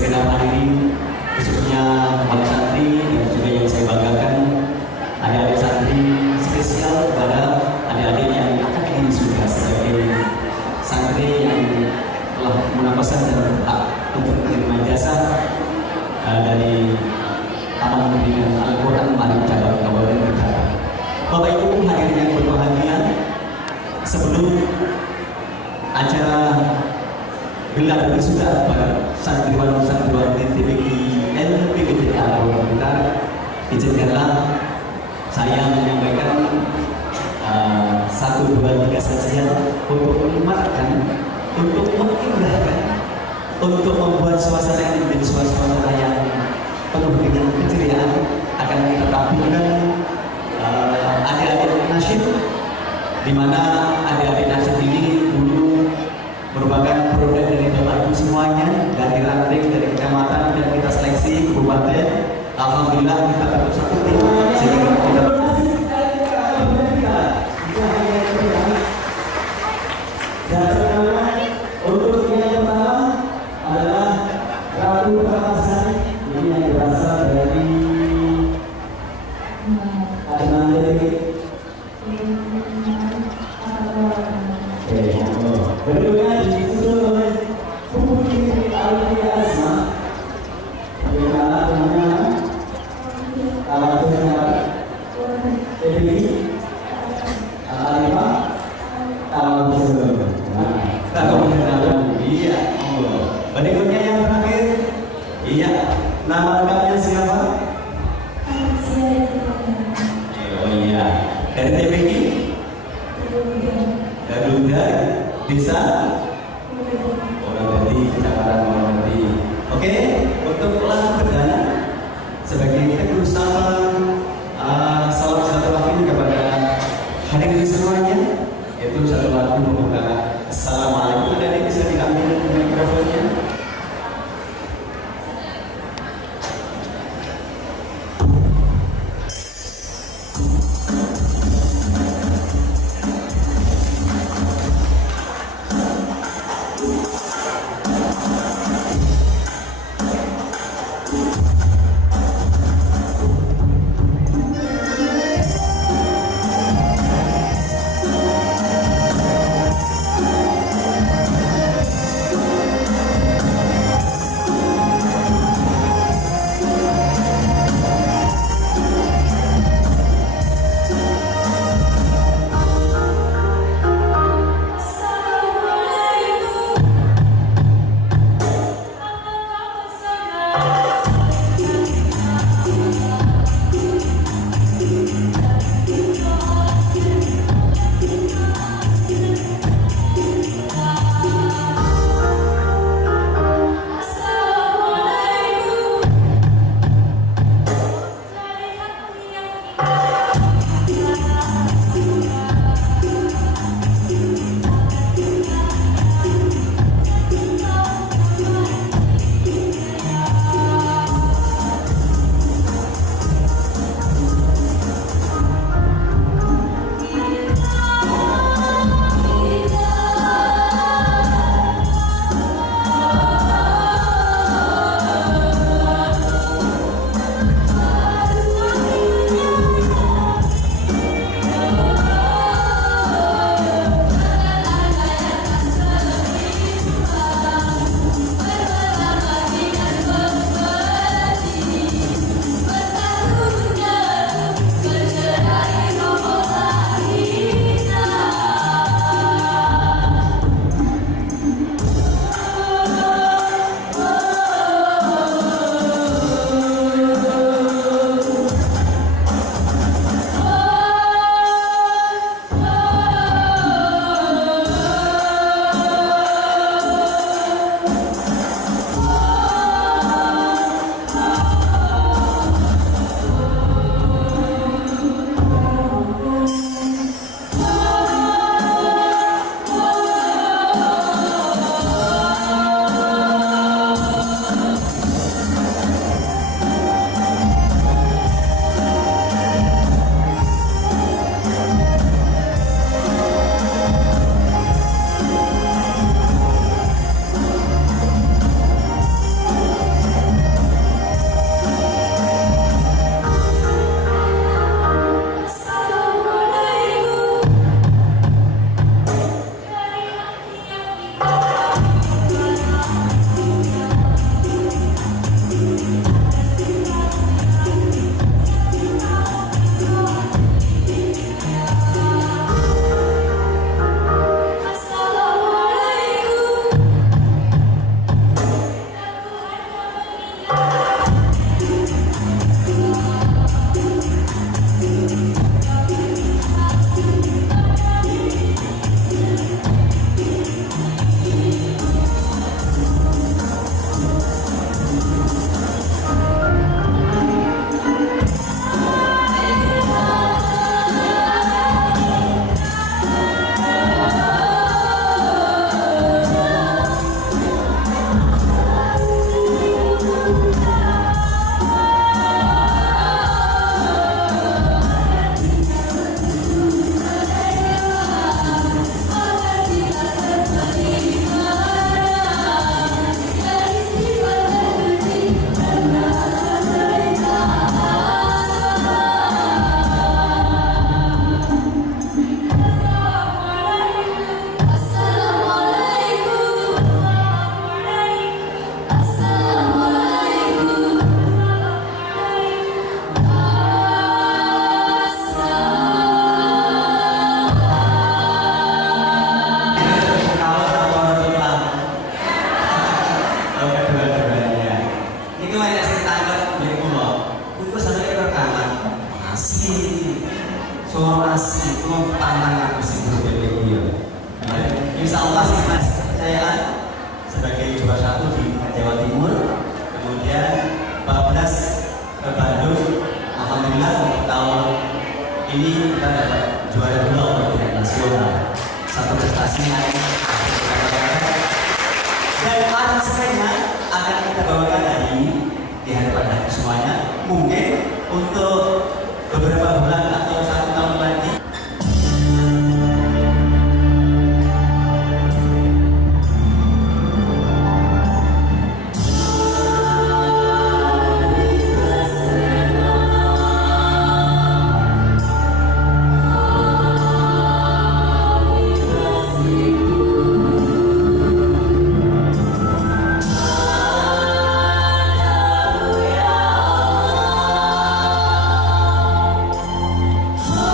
segenap hadirin, khususnya para santri dan juga yang saya banggakan, adik-adik santri, spesial kepada adik-adik yang akan diwisuda sebagai santri yang telah menapaskan dan berhak untuk menerima jasa dari Taman Pendidikan Al-Quran Malik Cabang Kabupaten Bengkulu. Bapak Ibu hadirin yang berbahagia, sebelum acara gelar wisuda para santriwan TPG LPGT Al-Quran Blitar, izinkanlah saya menyampaikan 1, 2, 3 saja untuk menyematkan, untuk mengindahkan, untuk membuat suasana ini menjadi suasana yang penuh dengan keceriaan. Akan kita tampilkan adik-adik nasyid, di mana adik-adik nasyid ini dulu merupakan produk dari Bapak Ibu semuanya, dari ranting, dari kecamatan, dan kita seleksi kabupaten. Alhamdulillah kita dapat satu tim sehingga kita untuk yang pertama adalah Ratu Perkasan. Ini yang berasal dari berikutnya disusul oleh Putri Alfi Asma, yang namanya berikutnya yang terakhir, iya, nama lengkapnya siapa? Oh iya, dari TPG, Garuda, Desa Wonomati, Kecamatan Wonomati. Oke, untuk lagu perdana sebagai berusaha salam silaturahmi kepada hadirin semuanya, yaitu satu lagu membuka. Assalamualaikum, ada yang bisa diambil mikrofonnya? senang. Dan anak sekalian akan kita bawakan hari ini di hadapan hadirin semuanya. Mungkin untuk beberapa bulan atau 1 tahun lagi. Oh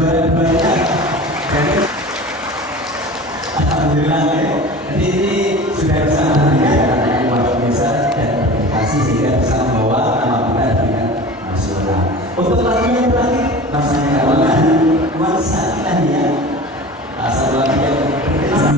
juara-juaranya. Jadi alhamdulillah ya. Jadi ini sudah bisa ya, yang luar biasa dan berprestasi sehingga bisa membawa nama kita di tingkat nasional. Untuk lagu yang terakhir, rasanya kawangan nuansa ilahiyah, asal lagu yang berkesan.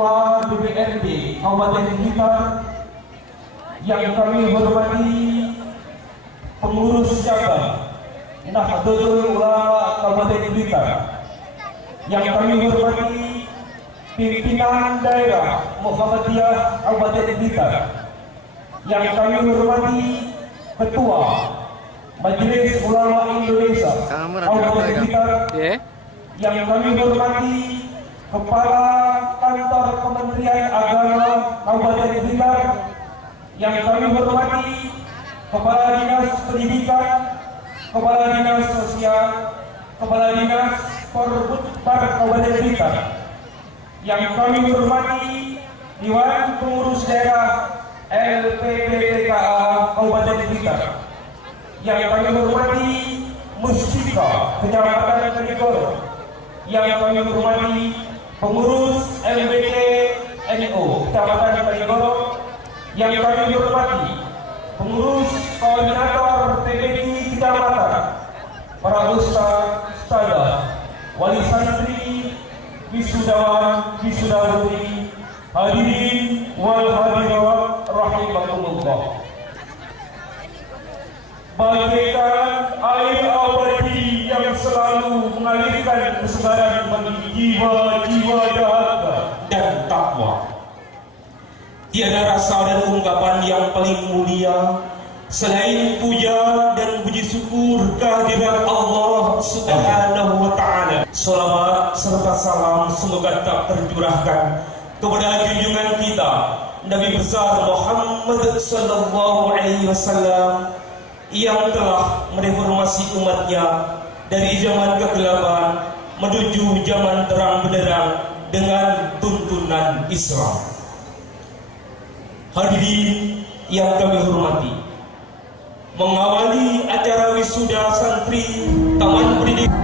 Ketua DPRD Kabupaten Blitar, yang kami hormati pengurus cabang Nahdlatul Ulama Kabupaten Blitar, yang kami hormati pimpinan daerah Muhammadiyah Kabupaten Blitar, yang kami hormati Ketua Majelis Ulama Indonesia Kabupaten Blitar, yang kami hormati Kepala Kantor Kementerian Agama Kabupaten Blitar, yang kami hormati Kepala Dinas Pendidikan, Kepala Dinas Sosial, Kepala Dinas Perhubungan Kabupaten Blitar, yang kami hormati Dewan Pengurus Daerah LPPTKA Kabupaten Blitar, yang kami hormati Muspika Kecamatan Penigoro, yang kami hormati pengurus LBK NU Kecamatan Penigoro, yang kami hormati pengurus koordinator TPI Kecamatan, para ustaz, ustazah, wali santri, wisudawan, wisudawati, hadirin wal hadirat rahimakumullah. Bagaikan air abadi yang selalu mengalirkan kesegaran bagi jiwa-jiwa dahaga dan takwa, tiada rasa dan ungkapan yang paling mulia selain puja dan puji syukur kehadirat Allah Subhanahu wa Ta'ala. Salawat serta salam semoga tak tercurahkan kepada junjungan kita Nabi besar Muhammad sallallahu alaihi wasallam, yang telah mereformasi umatnya dari zaman kegelapan menuju zaman terang benderang dengan tuntunan Islam. Hadirin yang kami hormati, mengawali acara wisuda santri Taman Pendidikan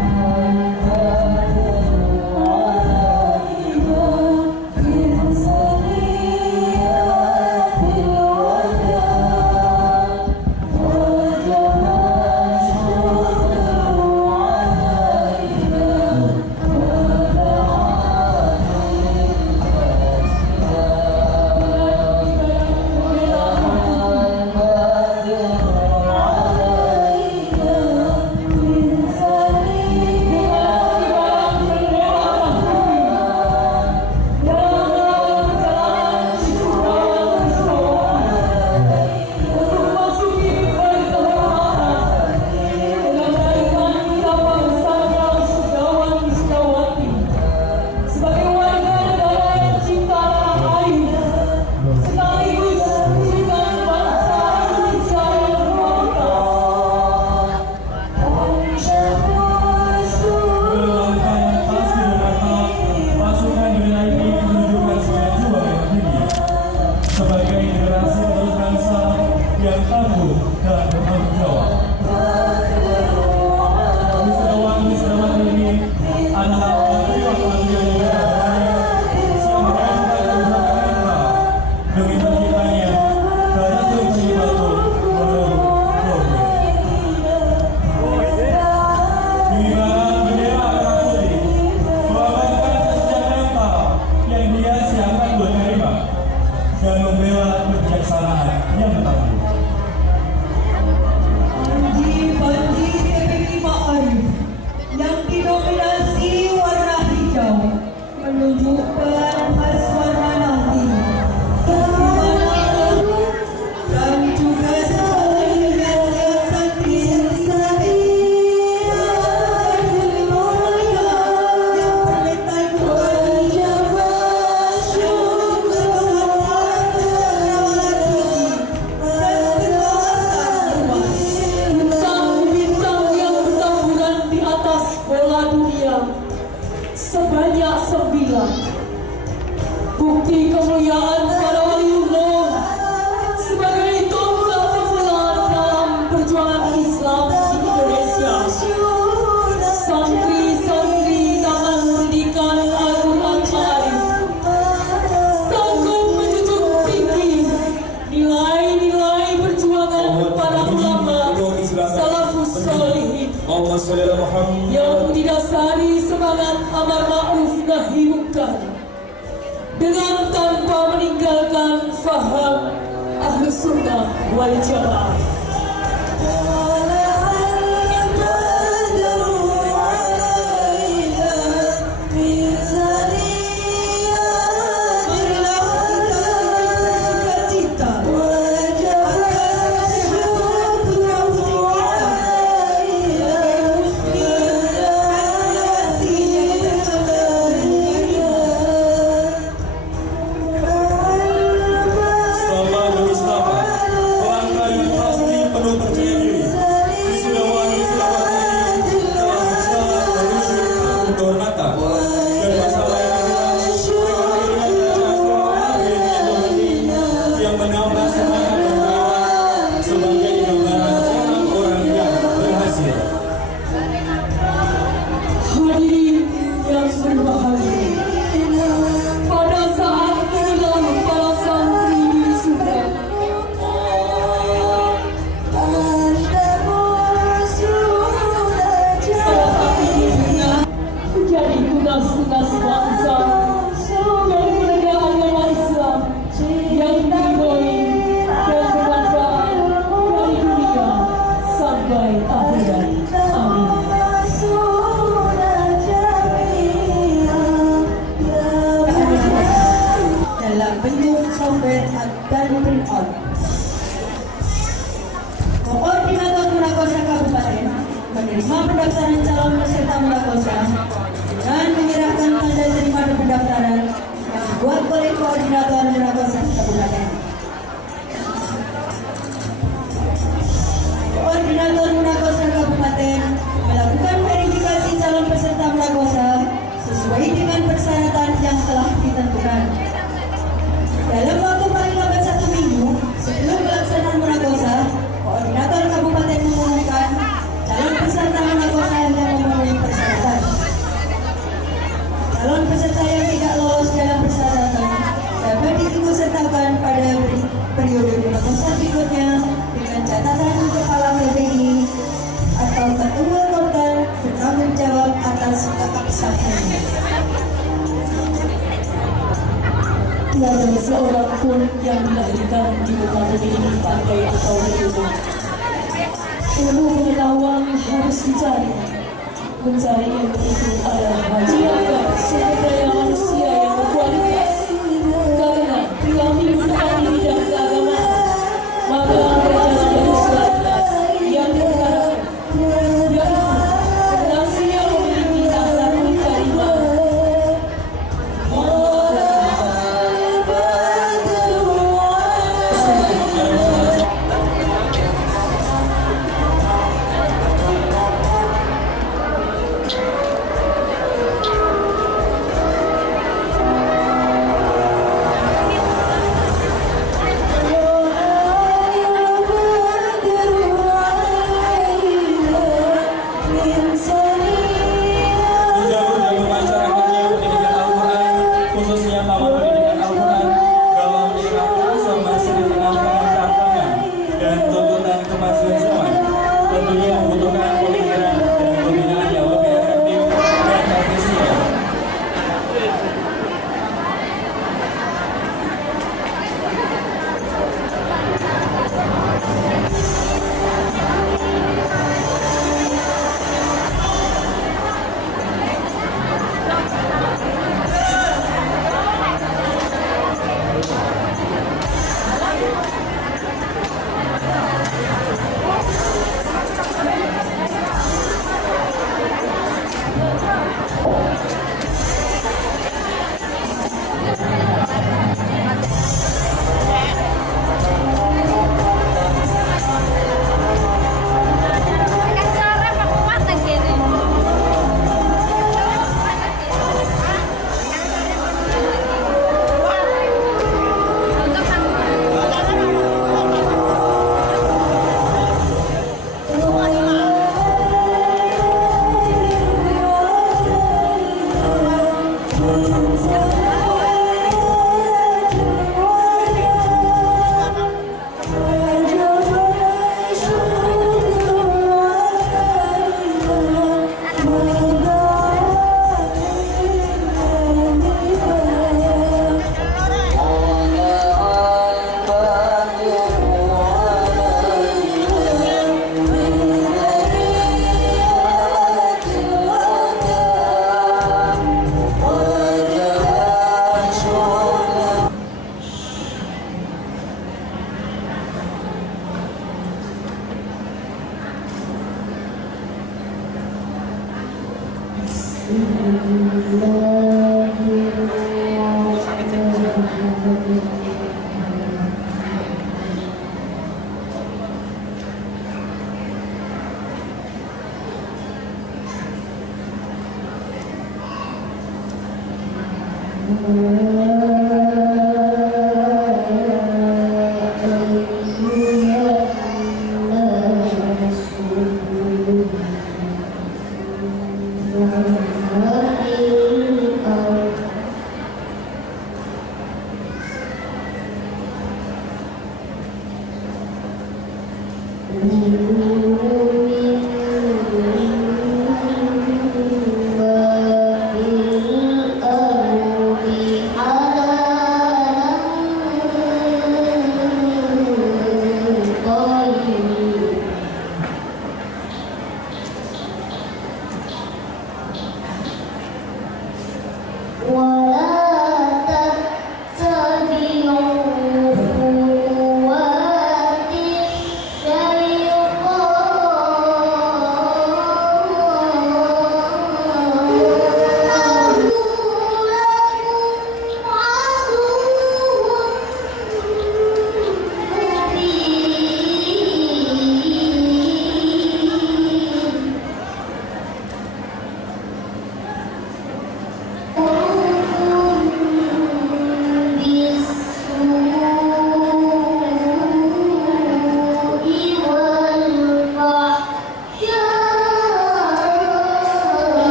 dan membela kebijaksanaan yang tangguh. Panji TPI Ma'arif yang didominasi warna hijau menunjukkan khas warna nanti, dan juga sebagai santri sebanyak 9. Bukti kemuliaan para waliullah sebagai tonggak pembelaan dalam perjuangan Islam di Indonesia. Santri-santri Taman Pendidikan Al-Quran Ma'arif sanggup menjunjung tinggi nilai-nilai perjuangan para ulama salafus sholihin yang didasari semangat amar ma'ruf nahi munkar dengan dengan tanpa meninggalkan faham ahli sunnah wal jamaah. Selamat berusaha. Langkah yang pasti penuh percaya diri. Wisudawan wisudawan ini telah berjalan menuju tahun kehormatan dan masalah yang menambah semangat berjuang sebagai gambaran orang-orang yang berhasil. Hadirin yang berbahagia, pada saat inilah para santri wisuda menjadi tunas-tunas bangsa dan menjaga agama Islam yang diridhoi dan bermanfaat dari dunia sampai akhirat. Amin. Dalam bentuk software dan printout. Koordinator Murakosa Kabupaten menerima pendaftaran calon peserta Murakosa dengan menyerahkan tanda terima pendaftaran yang dibuat oleh Koordinator Murakosa Kabupaten. Koordinator Murakosa Kabupaten melakukan verifikasi calon peserta Murakosa sesuai dengan persyaratan yang telah ditentukan. Dalam waktu paling lambat 1 minggu sebelum pelaksanaan Murakosa, Koordinator Kabupaten mengumumkan calon peserta Murakosa yang memenuhi persyaratan. Calon peserta yang tidak lolos dalam persyaratan dapat diikutsertakan pada periode Murakosa berikutnya dengan catatan Kepala PPI atau Ketua Kota bertanggung jawab atas keabsahannya. Tiada seorang pun yang dilahirkan di muka bumi ini pandai atau berilmu. Ilmu pengetahuan harus dicari. Mencari ilmu itu adalah bagian sumber daya manusia yang berkualitas. Karena bila menggunakan di bidang keagamaan, maka berjalan dari kualitas yang diharapkan. Yaitu generasi yang memiliki akhlakul karimah.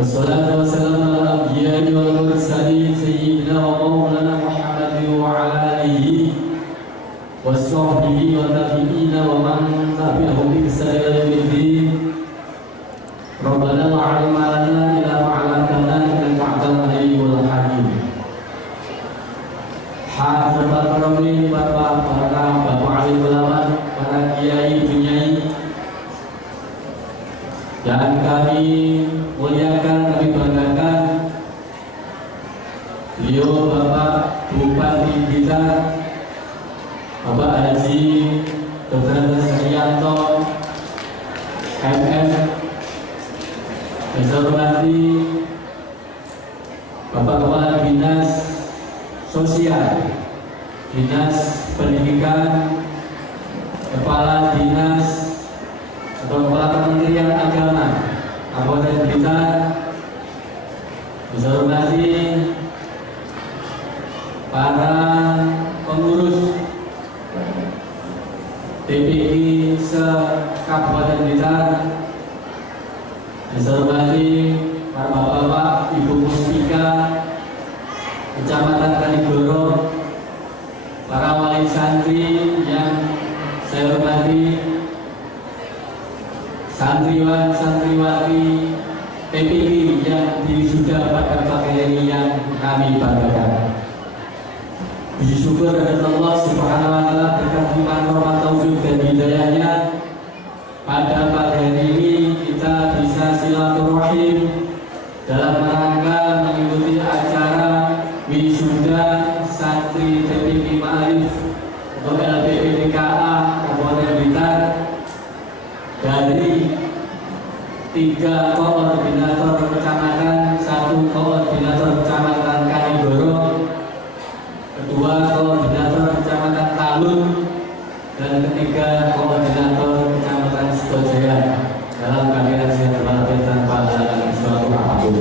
والصلاة والسلام على الأنبياء والمرسلين سيدنا ومولانا محمد وعلى آله وصحبه والتابعين ومن تبعهم بإحسان إلى يوم الدين. ربنا لا علم لنا إلا ما علمتنا إنك أنت العليم الحكيم. Hadirat Rabbani, Bapak alim ulama, para kiai penyai yang kami muliakan, kami banggakan. MM, yang saya hormati Bapak Kepala Dinas Sosial, Dinas Pendidikan, Kepala Dinas atau Kepala Kementerian Agama Kabupaten Blitar, yang saya hormati para pengurus DPI se-Kabupaten Blitar, yang saya hormati para bapak-bapak, Ibu Muspika, Kecamatan Kanigoro, para wali santri yang saya hormati, santriwan santriwati PPI yang wisuda pada pagi hari yang kami banggakan. Puji syukur kepada Allah Subhanahu wa taala berkat limpahan rahmat taufik dan hidayahnya, pada pagi hari ini kita bisa silaturahim dalam rangka mengikuti acara wisuda santri TPI Ma'arif atau LPPTKA Kabupaten Blitar dari 3 koordinator kecamatan, 1 koordinator kecamatan Kanigoro, 2 koordinator kecamatan Talun, dan 3 koordinator kecamatan Sutojaya dalam keadaan sehat walafiat tanpa halangan suatu apapun.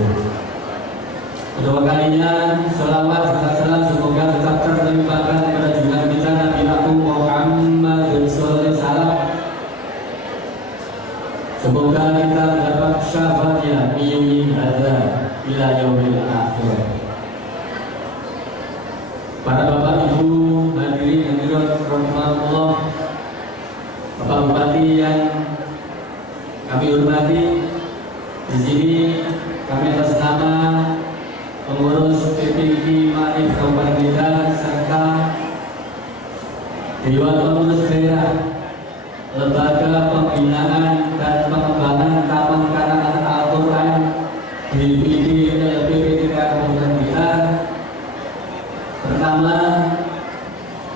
Kedua kalinya, sholawat serta salam semoga tetap terlimpahkan kepada junjungan kita Nabi Agung Muhammad sallallahu alaihi wasallam. Semoga kita mendapat syafaatnya min hadza ila yaumil akhir. Para bapak ibu hadirin yang dirahmati Allah, Bapak Bupati yang kami hormati, di sini kami atas nama pengurus PPI Ma'arif Kabupaten Blitar serta Dewan Pengurus Daerah, Lembaga Pembinaan dan Pengembangan Taman Kanak-kanak Al-Quran DPD LPPTK Kabupaten Blitar. Pertama,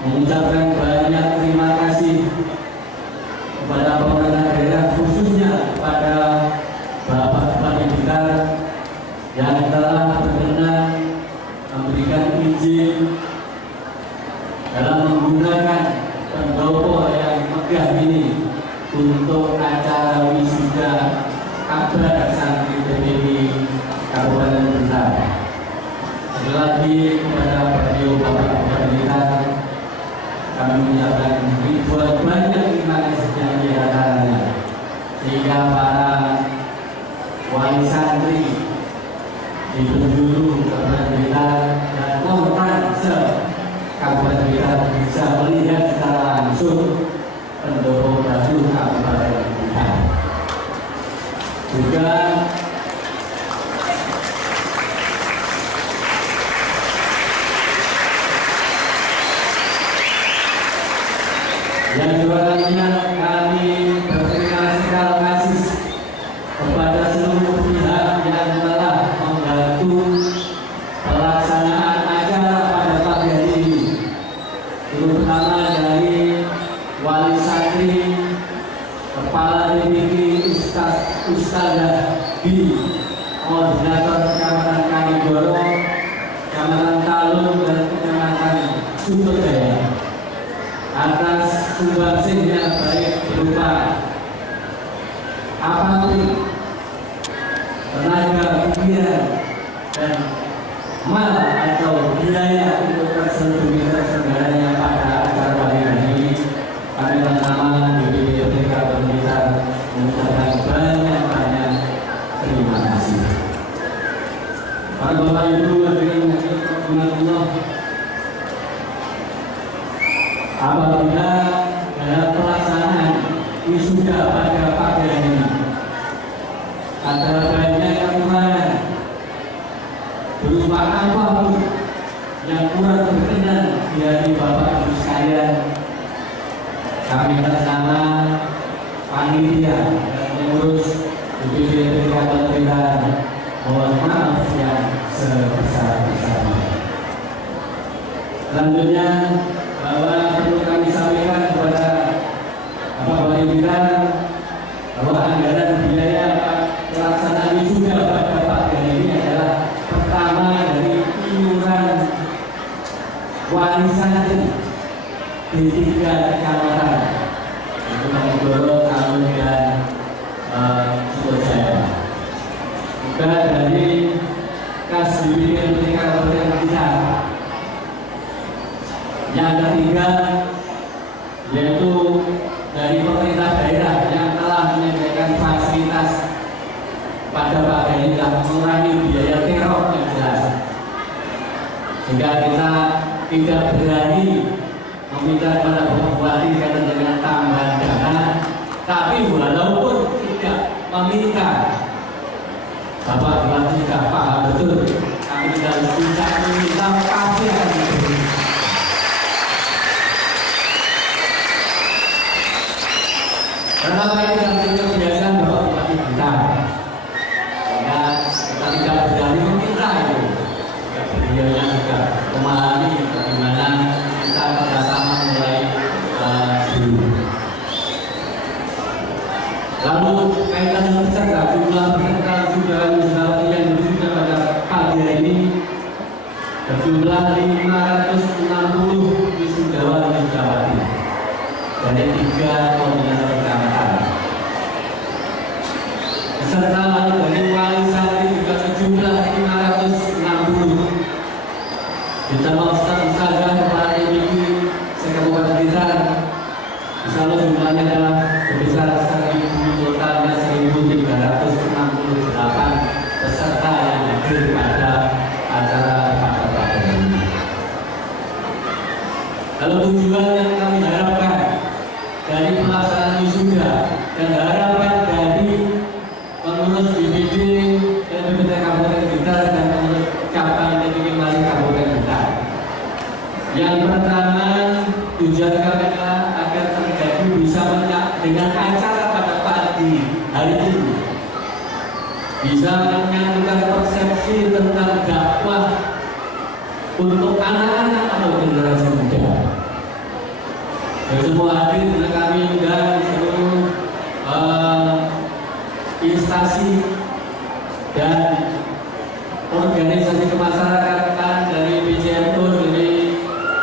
mengucapkan banyak terima kasih kepada pemerintah daerah, khususnya kepada Bapak Bupati Blitar yang telah berkenan memberikan izin dalam menggunakan pendopo yang megah ini untuk acara wisuda kabar santri TPI Kabupaten Blitar. Sekali lagi kepada beliau Bapak Bupati Blitar, kami mengucapkan ribuan banyak terima kasih yang diantaranya, sehingga para wali santri di penjuru Kabupaten Blitar dan kontak se-Kabupaten Blitar bisa melihat secara langsung pendopo baru Kabupaten Blitar. Juga yang kedua kalinya, kami berterima kasih kepada seluruh pihak yang telah membantu pelaksanaan acara pada pagi hari ini, terutama dari wali santri, kepala DPI Ustadzah B, koordinator Kecamatan Kanigoro, Kecamatan Talun, dan Kecamatan Sutojaya, atas sumbangsihnya baik berupa apapun, tenaga, pikiran, dan mal atau biaya untuk terselenggaranya pada acara pagi hari ini. Kami bersama DPD Kabupaten Blitar mengucapkan banyak terima kasih. Para bapak ibu hadirin Allah, apabila dalam pelaksanaan wisuda pada pagi hari ini ada banyak kekurangan berupa apapun yang kurang berkenan di hati bapak ibu sekalian, kami bersama panitia dan pengurus DPD Kabupaten Blitar mohon maaf yang sebesar-besarnya. Selanjutnya, bahwa perlu kami sampaikan kepada Bapak Bupati Blitar bahwa anggaran Jika kita tidak berani meminta kepada Bapak Bupati karena dengan tambahan dana, tapi walaupun tidak meminta, Bapak Bupati sudah paham betul, kami tidak bisa meminta pasti akan diberi. Kenapa ini kami kebiasaan Bapak Bupati kita? Sehingga kita tidak berani meminta itu. Beliaunya juga memahami bagaimana kita kerjasama mulai dulu. Lalu kaitan dengan peserta, jumlah peserta wisuda yang diwisuda pada pagi hari ini berjumlah 560 wisudawan wisudawati dari 3 koordinator kecamatan. Peserta lalu dari wali santri juga sejumlah 560. Ditambah ustaz-ustazah kepala MPK se-Kabupaten Blitar, insyaallah jumlahnya adalah sebesar 1.000, totalnya 1.368 peserta yang hadir pada acara pada ini. Lalu tujuan yang kami harapkan dari pelaksanaan wisuda dan harapan dari pengurus BPD dan BPD Kabupaten Blitar dan pengurus cabang DPD Mali Kabupaten Blitar. Yang pertama, tujuan kami adalah agar terjadi bisa dengan acara pada pagi hari ini bisa menyatukan persepsi tentang dakwah untuk anak-anak atau generasi muda. Dan semua hadir dengan kami dan seluruh instansi dan organisasi kemasyarakatan dari PCMO, dari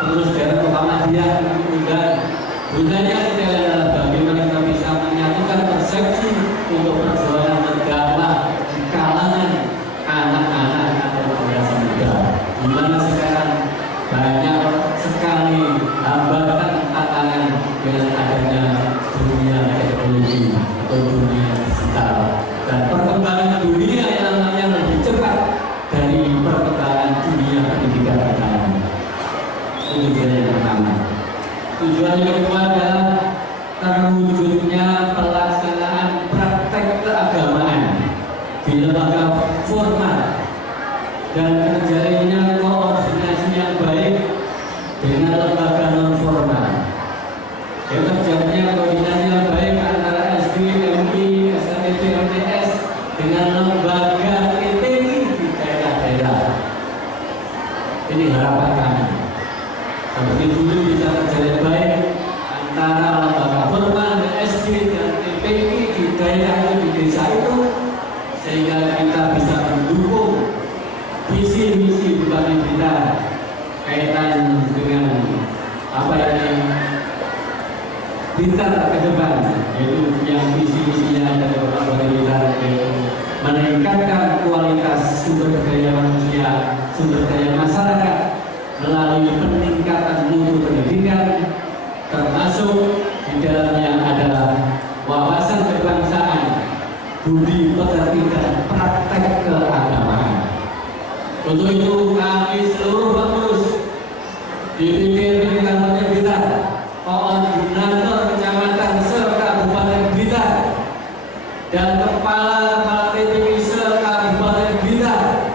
pengurus daerah Muhammadiyah, dan gunanya adalah bagaimana kita bisa menyatukan persepsi untuk perjuangan berdakwah di kalangan anak-anak atau generasi muda, di mana sekarang banyak sekali hambatan tantangan dengan adanya dunia teknologi atau dunia digital dan perkembangan dunia yang namanya lebih cepat dari perkembangan dunia pendidikan kita. Tujuan yang pertama. Tujuan yang kedua adalah terwujudnya pelaksanaan praktek keagamaan di lembaga formal dan terjalinnya koordinasi yang baik dengan lembaga non formal. Yang terjadinya koordinasi yang baik antara SD, MI, SMT, MTS dengan lembaga TPI di daerah-daerah. Ini harapan kami. Seperti dulu bisa terjalin baik antara lembaga formal dan SD dan TPI di daerah di desa itu, sehingga kita bisa mendukung visi misi Bupati Blitar kaitan dengan apa yang Blitar ke depan, yaitu yang visi misinya dari Bupati Blitar, yaitu meningkatkan kualitas sumber daya manusia, sumber daya masyarakat melalui peningkatan mutu pendidikan, termasuk di dalamnya adalah wawasan kebangsaan, budi pekerti dan praktek keagamaan. Untuk itu kami seluruh pengurus DPD Kabupaten Blitar, koordinator kecamatan se-Kabupaten Blitar, dan kepala TPI se-Kabupaten Blitar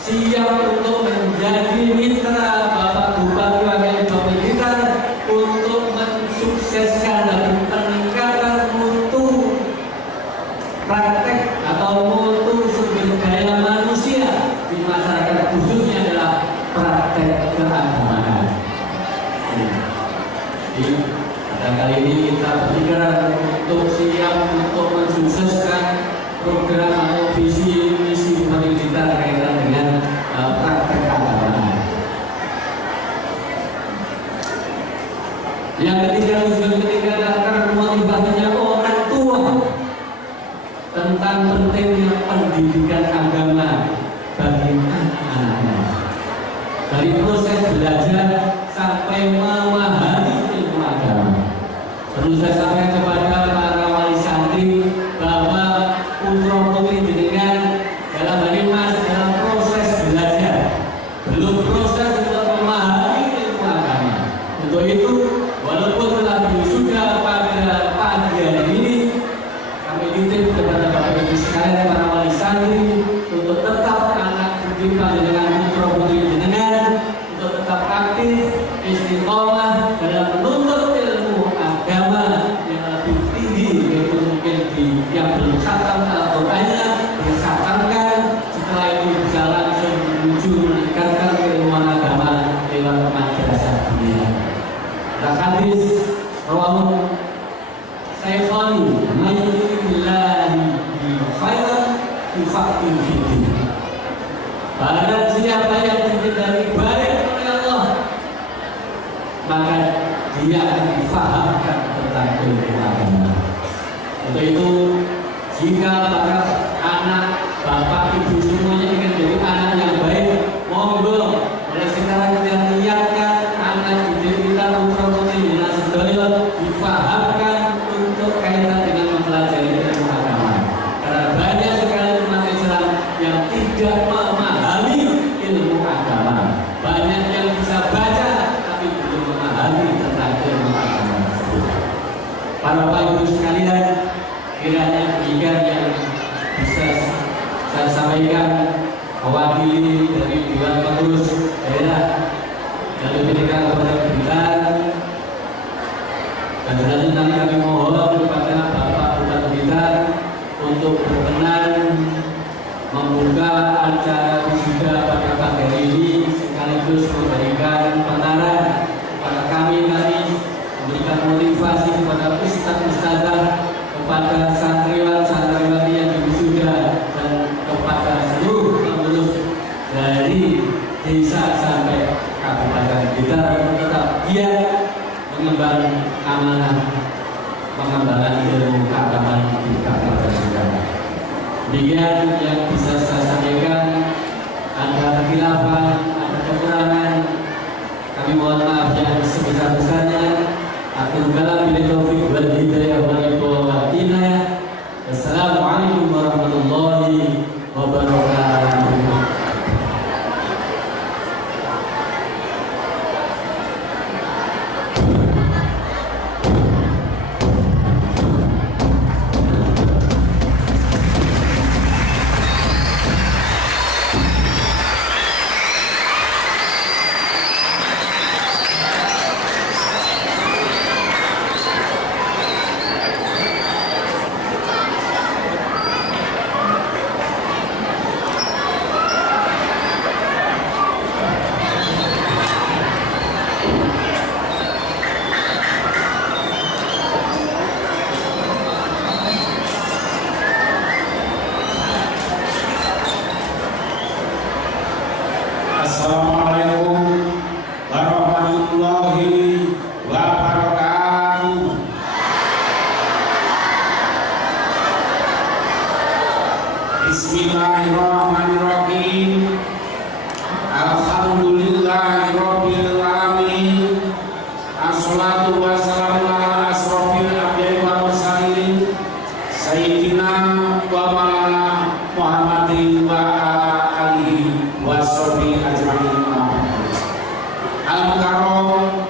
siap untuk menjadi mitra Bapak Bupati Wakil Bupati Blitar untuk mensukseskan dan peningkatan mutu praktek atau mutu sumber daya manusia di masyarakat, khususnya adalah praktek keagamaan. Jadi pada kali ini kita berpikiran untuk siap untuk mensukseskan program atau visi misi Bupati Blitar kaitan dengan praktek keagamaan. Yang ketiga, tujuan ketiga adalah memotivasinya orang tua tentang pentingnya pendidikan agama bagi anak-anaknya. Dari proses belajar sampai memahami ilmu agama. Perlu saya sampaikan kepada para wali santri bahwa putra-putri jenengan dalam hal ini masih dalam proses belajar, belum proses untuk faqihu fiddin. Barang siapa yang mencintai baik oleh Allah, maka dia akan difahamkan tentang ilmu agama. Untuk itu, jika para anak, bapak, ibu semuanya ingin menjadi anak yang baik, monggo mulai sekarang kita niatkan anak didik kita putri-putri dan saudara difahamkan untuk kaitan dengan mempelajari ilmu agama. Karena banyak sekali umat Islam yang tidak memahami ilmu agama. Banyak yang bisa baca tapi belum memahami tentang ilmu agama tersebut. Para bapak ibu sekalian, kiranya demikian yang bisa saya sampaikan mewakili dari Dewan Pengurus Daerah dan ketika kepada Blitar. Dan selanjutnya nanti kami mohon kepada Bapak Bupati Blitar untuk berkenan membuka acara wisuda pada pagi hari ini sekaligus memberikan penaran kepada kami, memberikan motivasi kepada ustadz-ustadzah, kepada santriwan-santriwati yang wisuda dan kepada seluruh pengurus dari desa sampai kabupaten Blitar untuk tetap giat mengemban amanah pengembangan ilmu keagamaan di Kabupaten Blitar. Demikian yang bisa saya sampaikan. Ada khilafah, ada kekurangan, kami mohon maaf yang sebesar-besarnya. Akhirul kalam billahi taufiq wal hidayah wal iqamah. Assalamualaikum warahmatullahi wabarakatuh. Assalamualaikum warahmatullahi wabarakatuh. Bismillahirrahmanirrahim. Alhamdulillahirabbil alamin. Assalatu wassalamu ala asrofil anbiya'i wal mursalin sayyidina wa maulana Muhammadin wa ala alihi washabihi ajmain. Al-Mukarram,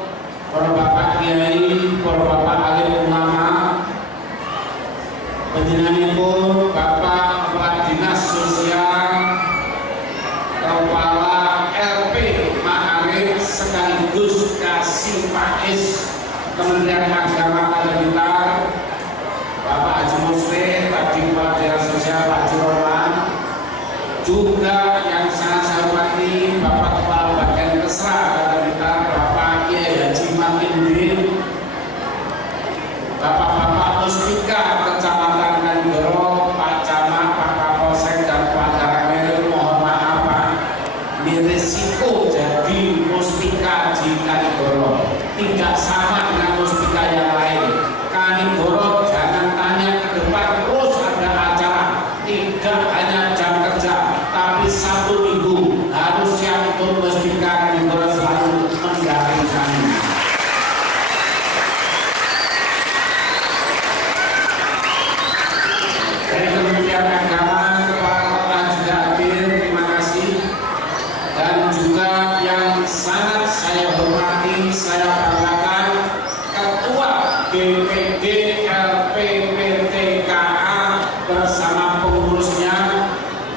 para bapak kiai, para bapak alim ulama, panjenenganipun Bapak Kepala Dinas Sosial, Kepala LP Ma'arif sekaligus Kasih Pais Kementerian Agama Kabupaten Blitar, Bapak Haji Muslim, Tadi Kepala Dinas Sosial Pak Jiroman, juga yang sangat saya hormati Bapak Kepala Bagian Kesra Kabupaten Blitar, Bapak Kiai Haji Makinuddin, Bapak-bapak Muspika Kecamatan Kanigoro, Pak Camat, Pak Kapolsek dan Pak Karamel, mohon maaf Pak, ini risiko jadi Muspika di Kanigoro tidak sama dengan Muspika yang lain. Kanigoro jangan tanya ke depan, terus ada acara, tidak hanya jam kerja, tapi satu minggu harus siap untuk Muspika Kanigoro selalu mendampingi kami. Dari Kementerian Agama, Kepala Kota juga hadir, terima kasih. Dan juga yang sangat saya hormati, saya banggakan, Ketua DPD LPPTKA bersama pengurusnya,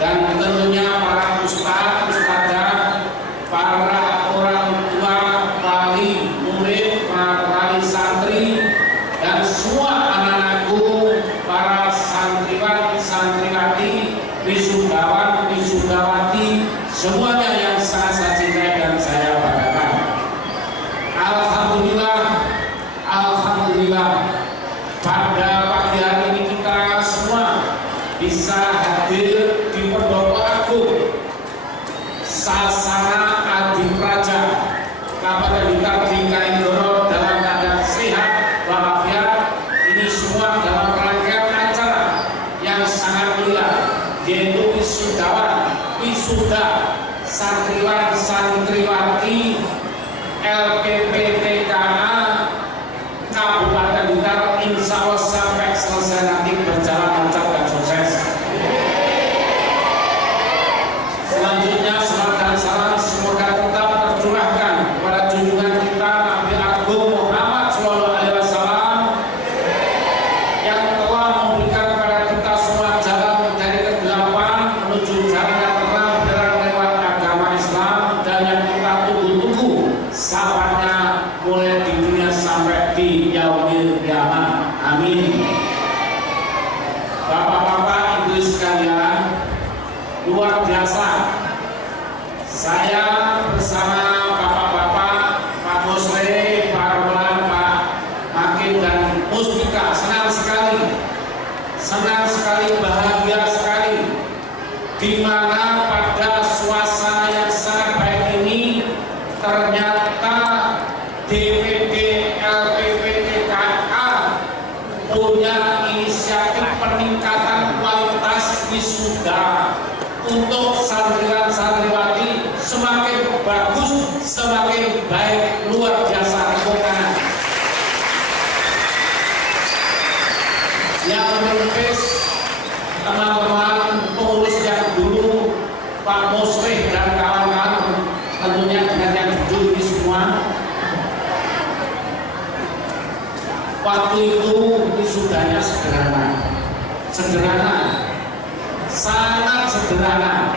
dan tentunya para ustadz, ustadzah, para orang tua, wali murid, para wali santri, dan semua anak-anakku, para santriwan, santriwati, wisudawan, wisudawati, semuanya yang sangat saya cintai dan saya banggakan. Alhamdulillah, alhamdulillah, pada pagi hari ini kita semua bisa hadir di santriwan-santriwati LPPTKA Kabupaten Blitar insya Allah sampai selesai nanti berjalan lancar dan sukses. Selanjutnya selamat dan salam semoga tetap tercurahkan kepada junjungan kita Nabi Agung Muhammad SAW yang telah memberikan kepada kita semua jalan dari kegelapan menuju jalan yang terang benderang lewat agama Islam, dan yang kita tunggu-tunggu sahabatnya mulai di dunia sampai di yaumil qiyamah. Amin. Bapak-bapak, ibu sekalian, luar biasa. Saya bersama bapak-bapak, Pak Musle, Pak Roland, Pak Makin dan Musbika senang sekali, bahagia sekali, di mana pada suasana yang sangat baik ini ternyata DPD LPPTKA punya inisiatif peningkatan kualitas wisuda untuk santriwan-santriwati semakin bagus, semakin baik, luar biasa. Yang melukis teman-teman pengurus yang dulu, Pak Musrih dan kawan-kawan, tentunya dengan yang duduk ini semua. Waktu itu wisudanya sederhana, sangat sederhana.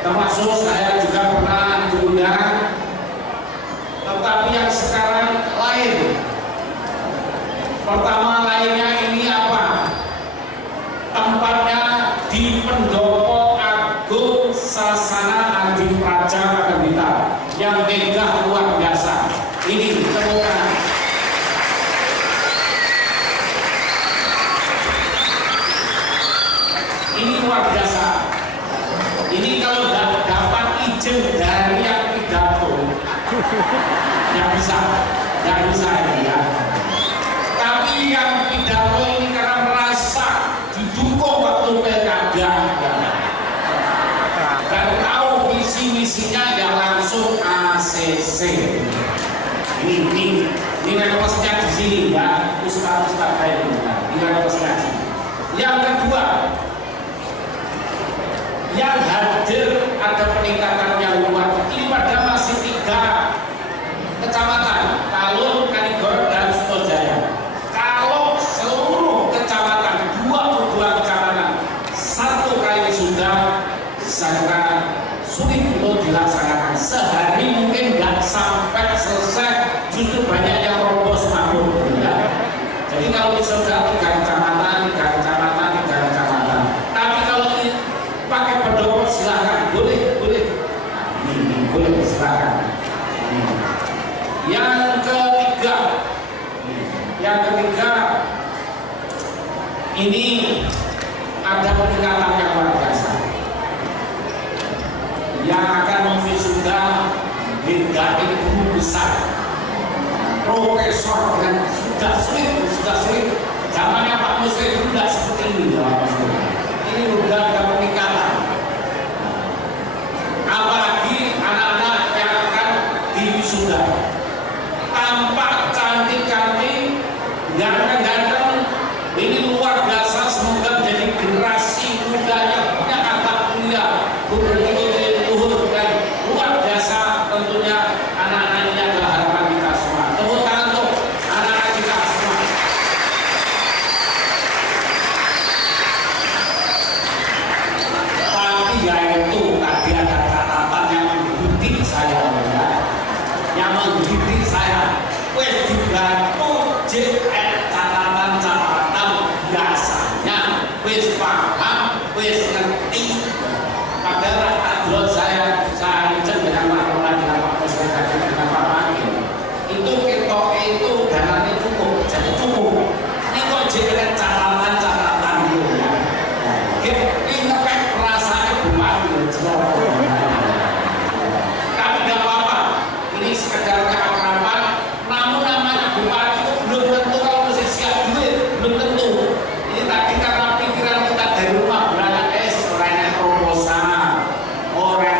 Termasuk saya juga pernah diundang, tetapi yang sekarang lain. Pertama lainnya ini apa? Tempatnya di Pendopo Agung Sasana Adi Praja Blitar yang megah luar biasa. Ini temukan. Ini luar biasa. Ini kalau dapat izin dari yang pidato, yang bisa ini ya. Tapi yang pidato ini karena merasa didukung waktu pilkada dan tahu visi misinya yang langsung ACC. Ini representasinya di sini ya, Ustaz kayak ini. Ini representasi. Yang kedua, yang hadir ada peningkatan yang luar. Ini pada masih 3 kecamatan, Talun, Kanigor, dan Sutojaya. Kalau seluruh kecamatan, 22 kecamatan, satu kali sudah sangat sulit untuk dilaksanakan. Sehari mungkin nggak sampai selesai, justru banyak yang roboh semaput. Ya. Jadi kalau sudah 3 kecamatan. Tapi kalau pakai pendopo silakan, boleh. Boleh silakan. Yang ketiga, ini ada peningkatan yang luar biasa yang akan memwisuda hingga guru besar, profesor, dengan sudah sulit. Zamannya Pak Muslim itu tidak seperti ini. Ini sudah ada peningkatan. Apalagi anak-anak yang akan diwisuda, tampak cantik-cantik, ganteng-ganteng. Ini luar biasa. Semoga menjadi generasi mudanya punya akhlak mulia, luhur, dan luar biasa. Tentunya anak-anak ini adalah harapan kita semua. Tepuk tangan untuk anak-anak kita semua. Tapi ya itu tadi ada catatan yang menggelitik saya, yang menggelitik saya. Wes dibantu catatan biasanya, wes paham, wes ngerti. Padahal adron saya dengan Pak Roland, dengan Pak Muslim, dengan Pak Makin, itu ketoknya itu dananya cukup, jadi cukup. Ini kok jadi catatan gitu ya. Ini ngepek perasaannya bupati, tapi tidak apa-apa. Ini sekedar keakraban. Namun namanya bupati itu belum tentu, kalau mesti siap duit, belum tentu. Ini tadi karena pikiran kita dari rumah berangkat orang yang proposal, orang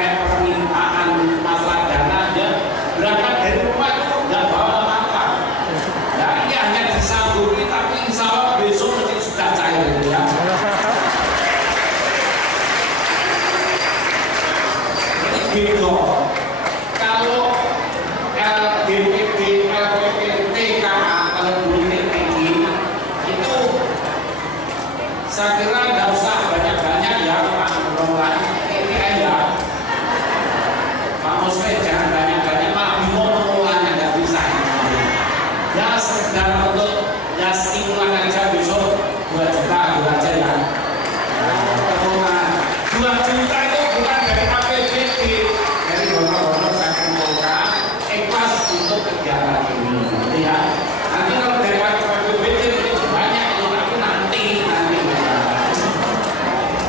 kira nggak usah banyak-banyak ya Pak Roland, ini aja. Pak Muslim jangan banyak-banyak, malah bingung pengolahannya nggak bisa. Ya sekedar untuk ya stimulan aja besok 2 juta gitu aja ya. Pengolahan 2 juta itu bukan dari APBD, dari donor-donor saya kumpulkan ikhlas untuk kegiatan ini, gitu ya. Nanti kalau dari APBD ini banyak itu, tapi nanti.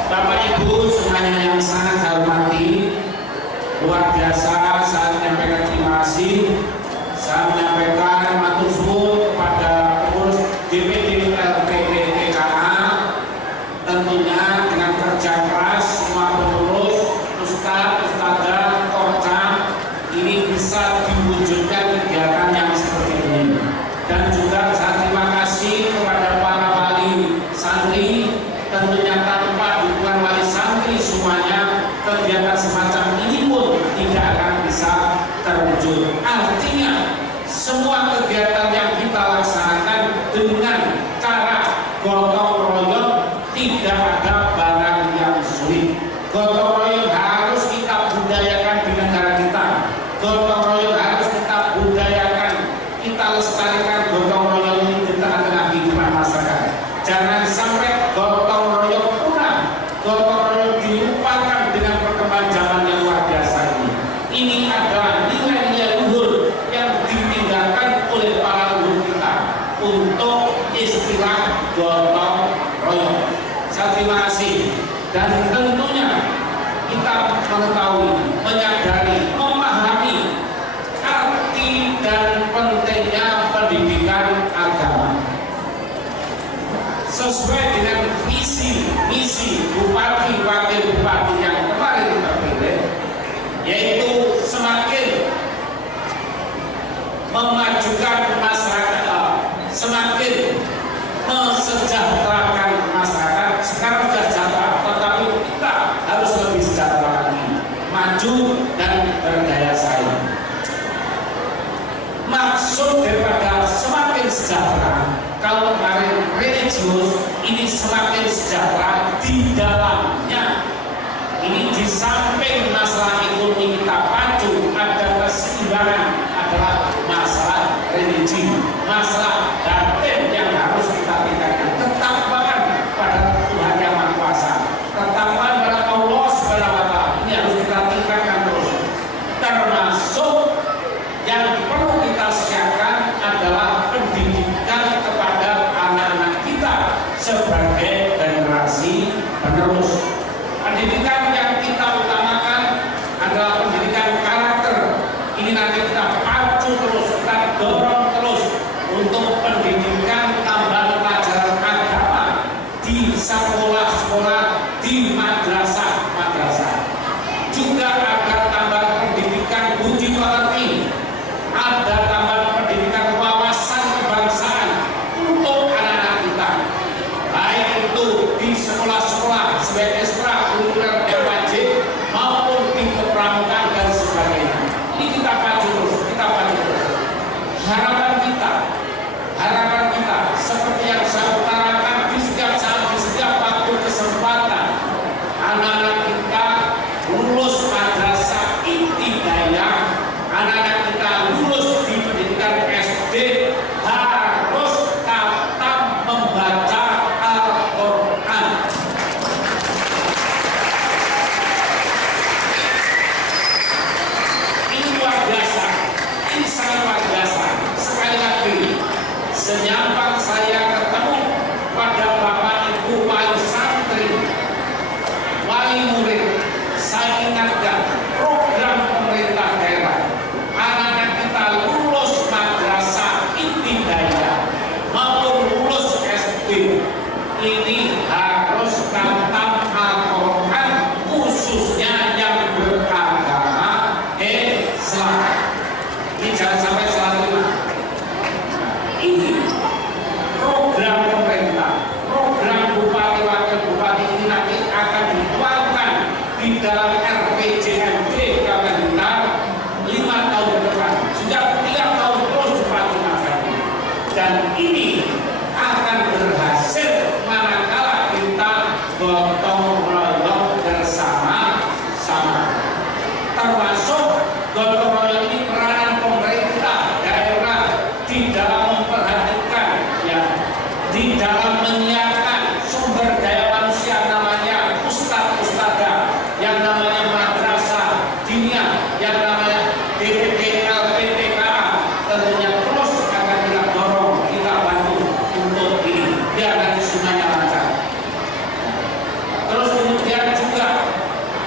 Bapak Ibu semuanya yang sangat saya hormati, luar biasa saya menyampaikan terima kasih. Saya menyampaikan matur suwun kepada pengurus DPD LPP TKA, tentunya dengan kerja keras semua pengurus, ustadzah, korcam ini bisa diwujudkan kegiatan yang seperti ini. Dan juga saya terima kasih kepada para wali santri, tentunya tanpa dukungan wali santri semuanya kegiatan semacam ini pun tidak akan bisa terwujud. Artinya semua kegiatan yang kita laksanakan dengan cara gotong royong, tidak ada barang yang sulit. Gotong royong harus kita budayakan di negara kita. Gotong royong harus kita budayakan, kita lestarikan gotong royong ini di tengah-tengah kehidupan masyarakat. Jangan sampai gotong royong punah, gotong royong dilupakan dengan perkembangan zaman yang luar biasa ini. Ini adalah nilai-nilai luhur yang ditinggalkan oleh para leluhur kita untuk istilah gotong royong. Saya terima kasih, dan tentunya kita mengetahui, menyadari, memahami arti dan pentingnya pendidikan agama. Sesuai dengan visi misi bupati wakil bupati yang kemarin kita pilih, yaitu semakin memajukan masyarakat, semakin mensejahterakan masyarakat. Sekarang sudah sejahtera, tetapi kita harus lebih sejahtera lagi, maju dan berdaya saing. Maksud daripada semakin sejahtera, kalau kemarin religius, ini semakin sejahtera di dalamnya. Ini di samping masalah ekonomi kita pacu, ada keseimbangan, adalah masalah religi, masalah batin yang harus kita tingkatkan. Ketakwaan pada Tuhan Yang Maha Kuasa, ketakwaan pada Allah Subhanahu wa Ta'ala, ini harus kita tingkatkan terus. Termasuk yang perlu kita siapkan adalah pendidikan kepada anak-anak kita sebagai generasi penerus. Pendidikan yang kita utamakan adalah pendidikan karakter. Ini nanti kita pacu terus, kita dorong terus untuk pendidikan tambahan pelajaran agama di sekolah-sekolah, di madrasah-madrasah. Juga ada tambahan pendidikan budi pekerti, ada tambahan pendidikan wawasan kebangsaan untuk anak-anak kita, baik itu di sekolah-sekolah sebagai gotong royong bersama-sama. Termasuk gotong royong ini peranan pemerintah daerah di dalam memperhatikan, ya, di dalam menyiapkan sumber daya manusia namanya ustadz-ustadzah, yang namanya madrasah diniyah, yang namanya DPD, LPTKA, tentunya terus akan kita dorong, kita bantu untuk ini biar nanti semuanya lancar. Terus kemudian juga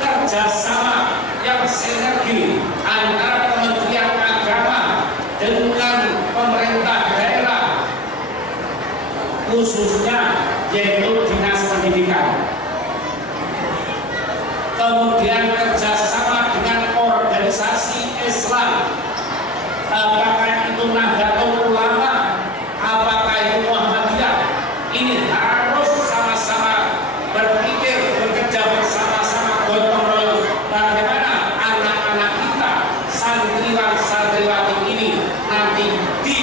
kerjasama yang sinergi antara Kementerian Agama dengan pemerintah daerah, khususnya yaitu Dinas Pendidikan. Kemudian kerjasama dengan organisasi Islam, apakah itu Nahdlatul Ulama, apakah itu Muhammadiyah, ini harus sama-sama berpikir, bekerja bersama-sama, gotong royong bagaimana anak-anak kita, santriwan-santriwati ini nanti di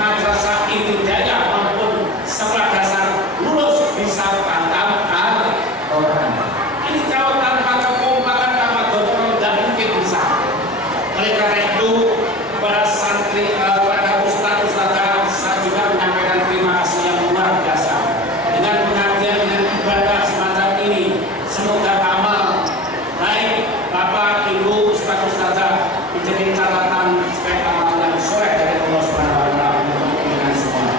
madrasah ibtidaiyah maupun sekolah dasar lulus bisa paham Al-Quran. Ini kalau tanpa kekompakan, tanpa gotong royong tidak mungkin bisa. Oleh karena itu kepada santri, kepada ustadz-ustadzah, saya juga menyampaikan terima kasih yang luar biasa dengan pengajian, dengan ibadah semacam ini. Semoga amal baik Bapak, Ibu, ustadz-ustadzah menjadi catatan supaya amal yang soleh dari Allah Subhanahu wa Ta'ala untuk dengan semua.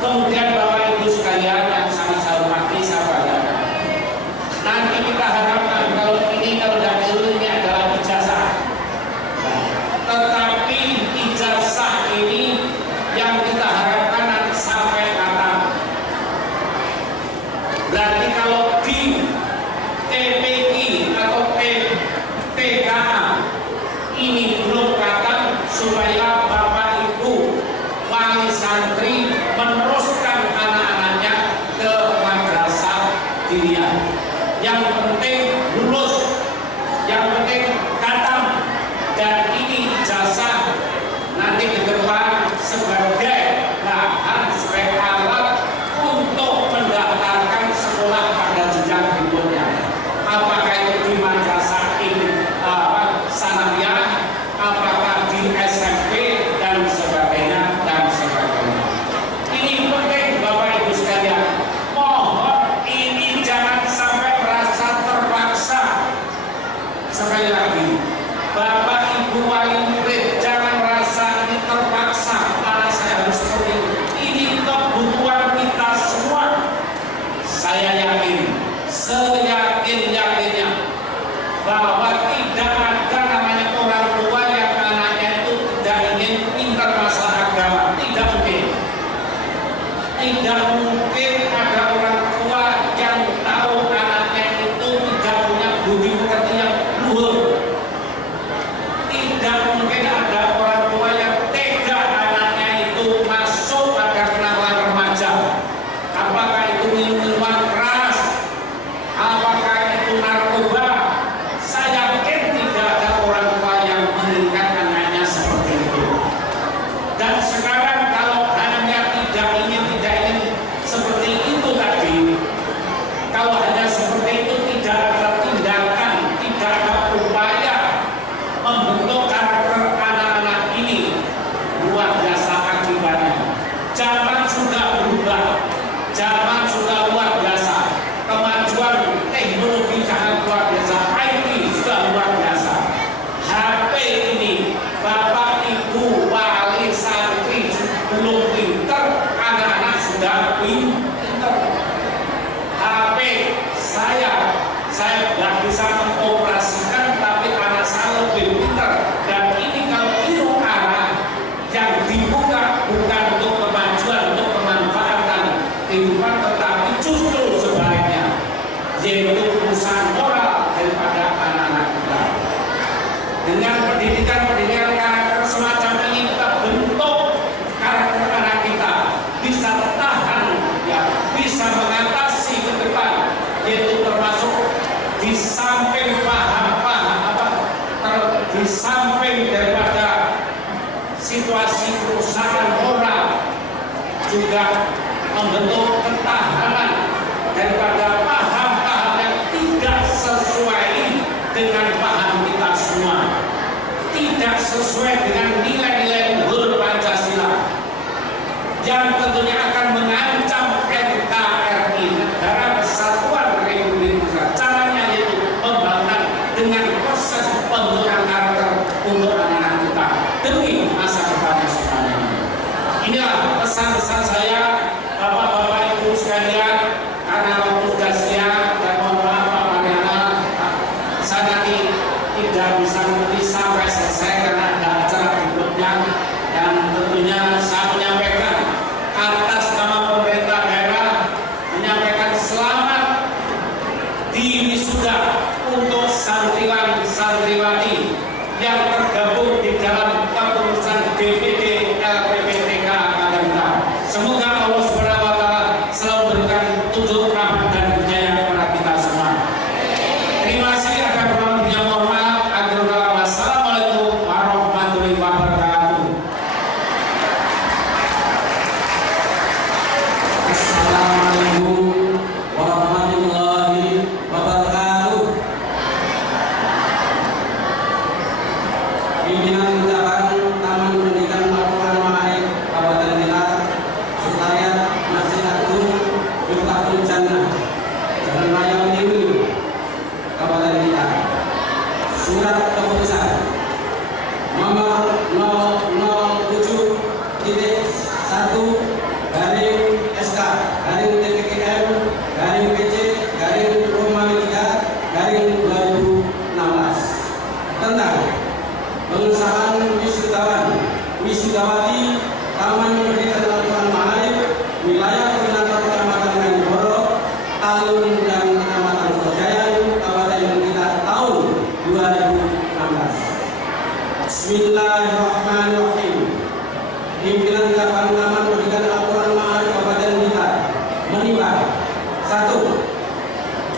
Kemudian Bapak Ibu sekalian yang sangat saya hormati, saya banggakan, nanti kita harapkan kalau dahulu ini adalah ijazah, tetapi ijazah ini yang kita harapkan nanti sampai khatam. Berarti kalau di TPI atau TKA ini belum khatam, supaya Bapak Ibu wali santri meneruskan anak-anaknya ke madrasah diniyah. Yang penting lulus, yang penting khatam, dan ini ijazah nanti ke depan sebagai bahan, sebagai alat untuk mendaftarkan sekolah pada jenjang berikutnya. Apakah itu di madrasah ini sanawiyah, apakah di SMP dan sebagainya dan sebagainya. Ini penting Bapak Ibu sekalian. Mohon ini jangan sampai merasa terpaksa. Sekali lagi, Bapak Ibu wali murid jangan merasa ini terpaksa, karena saya harus seperti ini. Ini kebutuhan kita semua. Saya yakin, seyakin-yakinnya bahwa tidak ada namanya orang tua yang anaknya itu tidak ingin pintar masalah agama. Tidak mungkin. Tidak mungkin ada orang tua yang tahu anaknya itu tidak punya budi pekerti yang luhur. Tidak mungkin ada orang tua yang tega anaknya itu masuk pada kenalan remaja. Apakah itu minuman keras, apakah itu narkoba, saya yakin tidak ada orang tua yang menginginkan anaknya seperti itu. Dan sekarang kalau hanya tidak ingin seperti itu tadi, kalau hanya seperti itu tidak ada tindakan, tidak ada upaya membentuk karakter anak-anak ini, luar biasa akibatnya. Zaman sudah berubah, zaman sudah luar biasa, kemajuan teknologi sangat luar biasa, IT sudah luar biasa. HP ini Bapak Ibu wali santri belum pinter, anak-anak sudah pinter. HP saya nggak bisa mengoperasikan, tapi anak saya lebih pinter. Dan ini kalau itu arah yang dibuka bukan untuk kemajuan, untuk kemanfaatan kehidupan, tetapi justru sebaliknya, yaitu urusan moral daripada anak-anak kita. Dengan pendidikan karakter semacam ini, kita bentuk karakter anak kita bisa tahan, ya, bisa mengatasi ke depan, yaitu termasuk di samping di samping daripada situasi kerusakan moral, juga membentuk ketahanan daripada paham pesan-pesan saya, Bapak-Bapak Ibu sekalian, karena waktu sudah siang dan mohon maaf Pak Mariana, saya nanti tidak bisa mengerti sampai selesai karena ada acara berikutnya, dan tentunya saya menyampaikan atas nama pemerintah daerah menyampaikan selamat di wisuda untuk santriwan-santriwati yang tergabung di dalam kepengurusan DPD LPPTK Kadangta. Semoga Allah Subhanahu wa Ta'ala selalu berikan tunjuk rahmat dan hidayah kepada kita semua. Terima kasih, akan berlangsungnya mohon maaf. Akhirul kalam, wassalamualaikum warahmatullahi wabarakatuh. Assalamualaikum warahmatullahi wabarakatuh. Pimpinan ucapan Taman Pendidikan Al-Quran Ma'arif Kabupaten Blitar, Sekretariat Masjid Agung Miftahul Jannah, Jalan Raya Meniwi, Kabupaten Blitar. Surat keputusan nomor 007-1-SK-PC-Romawi 3-2016 tentang pengesahan wisudawati Taman Pendidikan Al-Quran Ma'arif wilayah Koordinator Kecamatan Kanigoro, Talun dan Kecamatan Sukojayan, Kabupaten Blitar tahun 2016. Bismillahirrahmanirrahim. Pimpinan Taman Pendidikan Al-Quran Ma'arif Kabupaten Blitar menimbang: 1.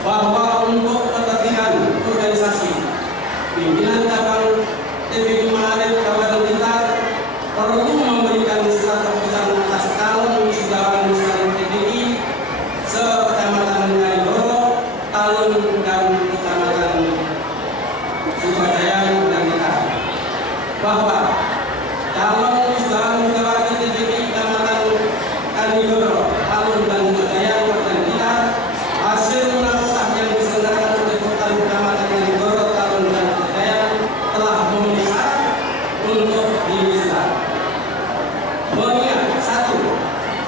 Bahwa untuk ketertiban organisasi, pimpinan cabang TPQ Ma'arif Kabupaten Blitar perlu memberikan surat keputusan atas calon wisudawan TPQ se-Kecamatan Kanigoro, Talun dan Kecamatan Sukojayan dan Blitar, bahwa calon wisudawan-wisudawati TPQ Kecamatan Kanigoro, Talun dan Sukojayan Kabupaten Blitar hasil munasabah yang diselenggarakan oleh Kecamatan Kanigoro, Talun dan Sukojayan telah memenuhi syarat untuk diwisuda. Mengingat: 1.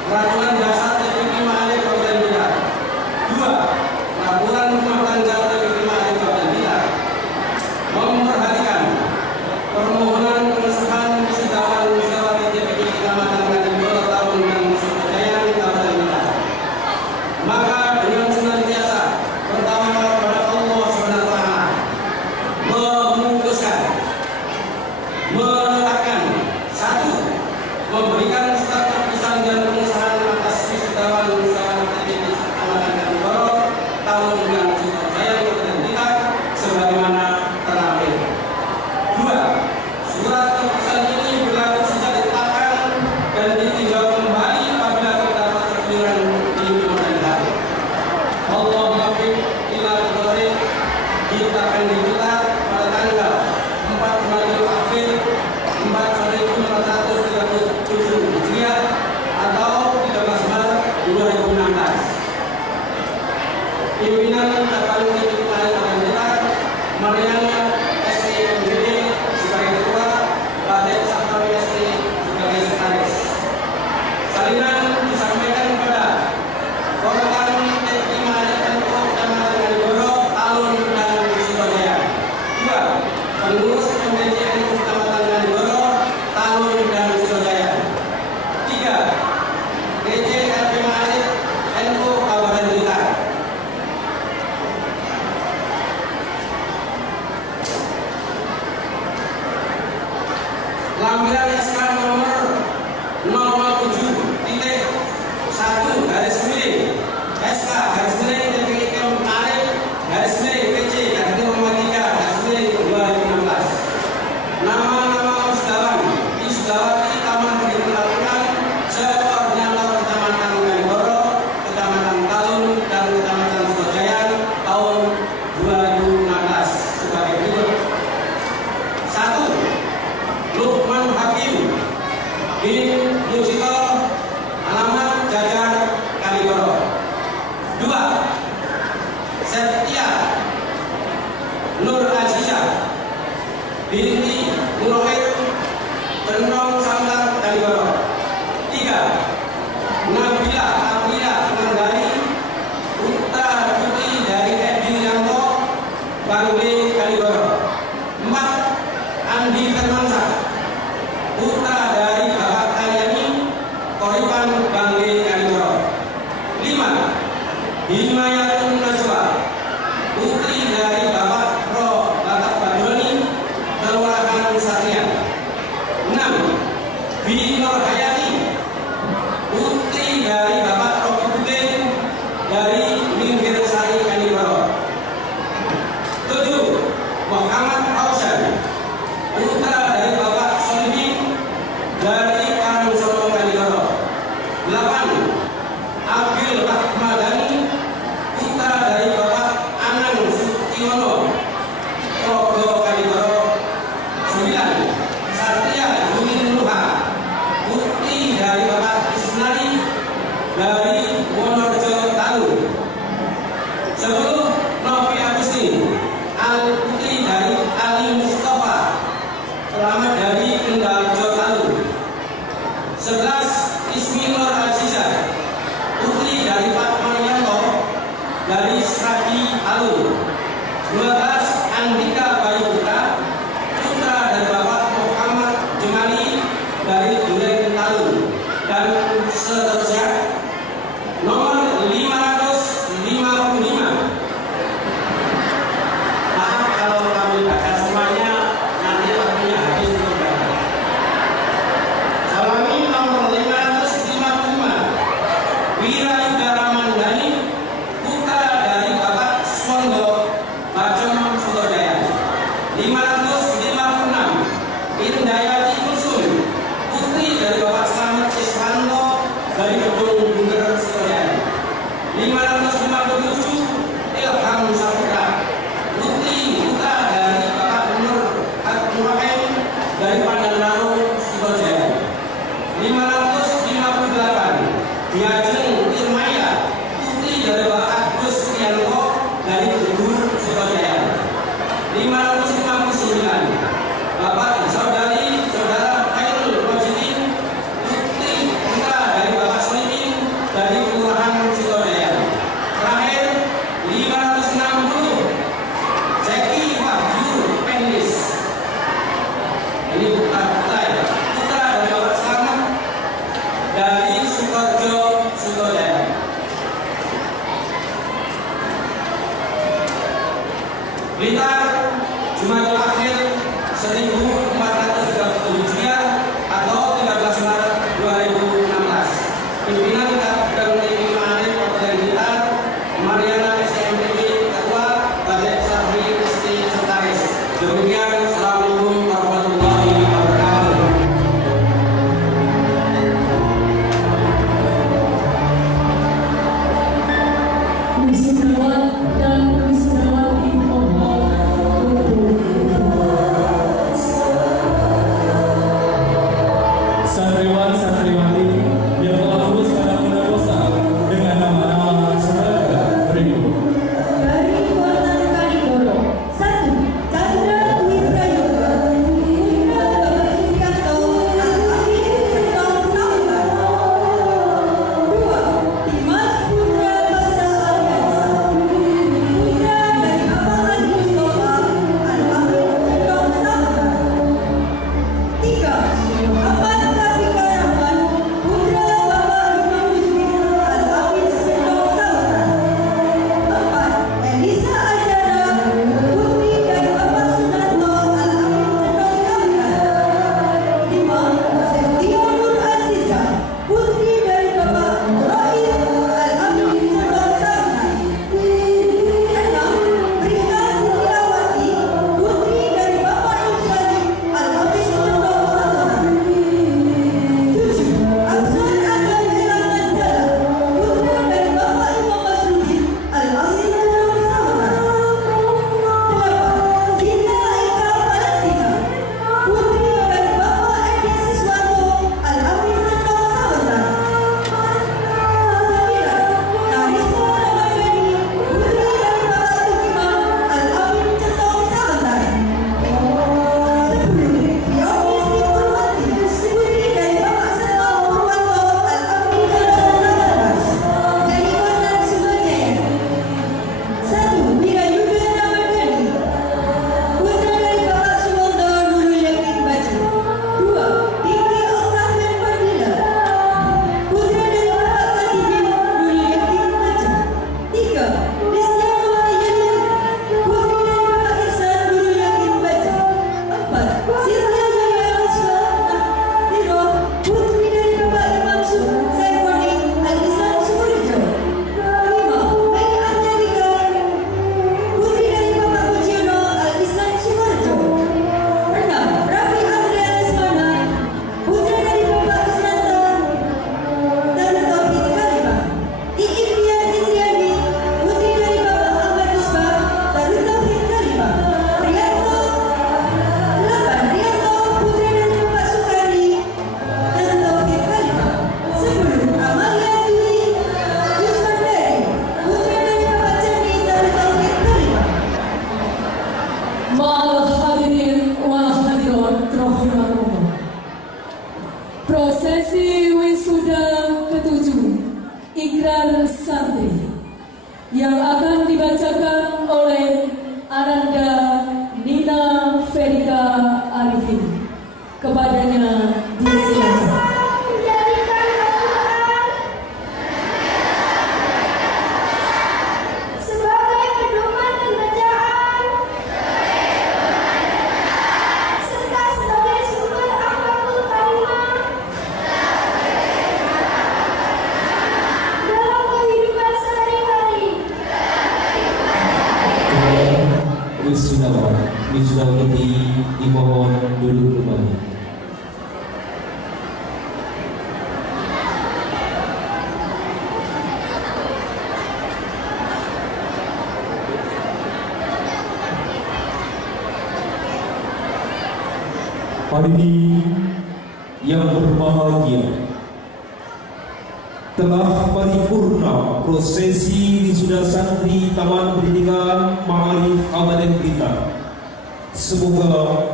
Peraturan dasar TPQ Ma'arif Kabupaten Blitar. 2. Peraturan rumah tangga TPQ Ma'arif Kabupaten Blitar. Memperhatikan permohonan pengesahan wisudawan-wisudawati TPQ Kecamatan Kanigoro, Talun dan Sukojayan Kabupaten Blitar, maka dengan senantiasa bertawakal kepada Allah Subhanahu wa Ta'ala, memutuskan menetapkan: 1. Memberikan surat keputusan dan pengesahan atas wisudawan-wisudawati TPQ Kecamatan Kanigoro, Talun dan Sukojayan Kabupaten Blitar sebagaimana terakhir. 2. Surat keputusan ini berlaku sejak ditetapkan dan ditinjau kembali apabila terdapat kekeliruan di kemudian hari. Allah muwaffiq ila aqwamit. Ditetapkan di Blitar pada tanggal 4 Rabiul Akhir 1437 Hijriah atau 13 Maret 2016. Pimpinan cabang TPQ Ma'arif Kabupaten Blitar, Mariana STMGD sebagai ketua, Badet Saktawi ST sebagai sekretaris. Salinan disampaikan kepada Korban TPQ Ma'arif Kecamatan Kanigoro, Talun dan Sukojayan. 2. Pengurus MDCN Kecamatan Kanigoro, Talun dan Sukojayan. 3. DC LP Ma'arif NU Kabupaten Blitar. Lampiran SK nomor 007-1-SK-TPQ Ma'arif-PC-Romawi 3-2016. Nama-nama wisudawan wisudawati Taman Pendidikan Al-Quran se-Koordinator Kecamatan Kanigoro, Kecamatan Talun dan Kecamatan Sukojayan tahun 2016 sebagai berikut. 1. Lukman Hakim bin Mujito, alamat Jajar Kanigoro. 2. Setia Nur Azizah binti Muroid, Cenrong Sanggar Kanigoro. 3. 10 Novi Agustin putri dari Ali Mustafa selamat dari Kendal Jotalu. 11 Ismi Nur Aziza putri dari Pak Marianto dari Sragi Alun. 12 Andika Bayu Putra putra dari Bapak Muhammad Jemali dari Duren Talun, dan seterusnya. Nomor 555. Maaf kalau kami baca semuanya, nanti waktunya habis untuk baca. Salami nomor 555 Wira Yuda Ramandani putra dari Bapak Swondo Bacem Sutodaya. 556 Indayati Kusum putri dari Bapak Slamet Iswanto dari Kebun Bunger Sutodaya. 557 Ilham Saputra putri putra dari Bapak Nur Abdurrahim dari Pandanarau Sutodaya. 558 Diajeng Irmaya putri dari Bapak Agus Rianto dari Kebun Sutodaya. 559 Bapak Saudari Saudara Khairul Rojidin putri putra dari Bapak Solihin dari Kelurahan Sutodaya. Terakhir 560 Zeki Wahyu Pendis, ini putra dari Bapak Slamet dari Sukoharjo Sutodaya. Blitar Jumadil Akhir 1437 Hijriah atau 13 Maret 2016. Pimpinan Kadang Tinggi Ma'arif Kabupaten Blitar, Mariana SMPG Ketua, Badek Sarwi Isti Sekretaris. Demikian, Assalamualaikum warahmatullahi wabarakatuh. Wisudawan dan wisudawati mohon untuk Wisudawati dimohon duduk kembali. Hadirin yang berbahagia, telah paripurna prosesi wisuda santri Taman Pendidikan Ma'arif Kabupaten Blitar. Semoga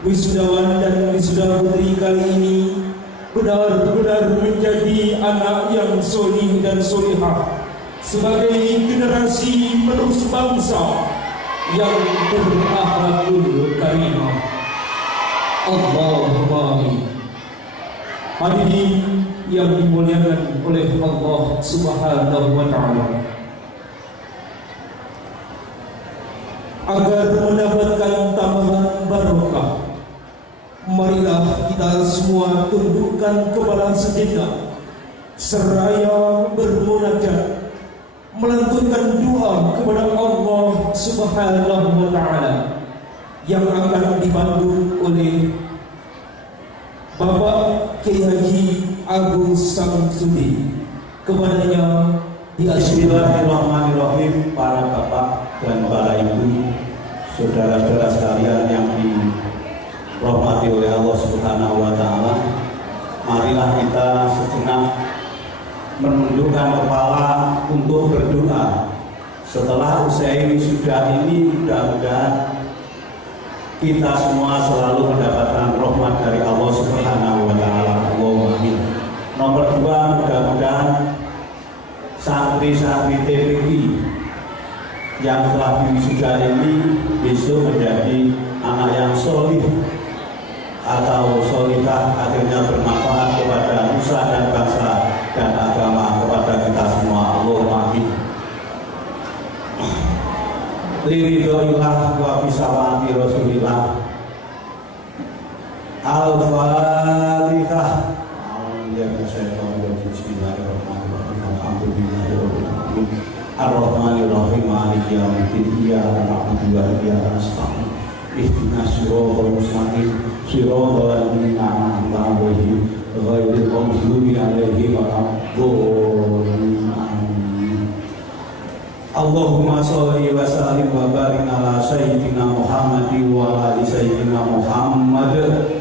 wisudawan dan wisudawati kali ini benar-benar menjadi anak yang solih dan solihah sebagai generasi penerus bangsa yang berakhlakul karimah. Allahumma amin. Hadirin yang dimuliakan oleh Allah Subhanahu wa ta'ala, agar mendapatkan tambahan barokah, marilah kita semua tundukkan kepala sejenak seraya bermunajat, melantunkan doa kepada Allah Subhanahu wa ta'ala yang akan dibantu oleh Bapak Kiai Haji Agus Samsudin. Kepadanya Bismillahirrahmanirrahim. Para bapak dan para ibu, saudara-saudara sekalian yang dirahmati oleh Allah Subhanahu wa ta'ala, marilah kita sejenak menundukkan kepala untuk berdoa. Setelah usai wisuda ini, mudah-mudahan kita semua selalu mendapatkan rahmat dari Allah Subhanahu wa ta'ala. Allahumma amin. Nomor 2, mudah-mudahan santri-santri TPQ yang telah diwisuda ini besok menjadi anak yang solih atau solihah, akhirnya bermanfaat kepada nusa dan bangsa dan agama, kepada kita semua. Allahumma amin. Liridhoillah wa fisawati Rasulillah. Al-Fatihah. Bismillahirrahmanirrahim. Alhamdulillahirrahmanirrahim. Ar-Rahmanirrahim. Maliki yaumiddin. Iyyaka na'budu wa iyyaka nasta'in. Ihdinas siratal mustaqim. Siratal ladzina an'amta 'alaihim ghairil maghdubi 'alaihim waladdallin. Allahumma sholli wa sallim wa barik ala sayyidina Muhammadin wa ala sayyidina Muhammad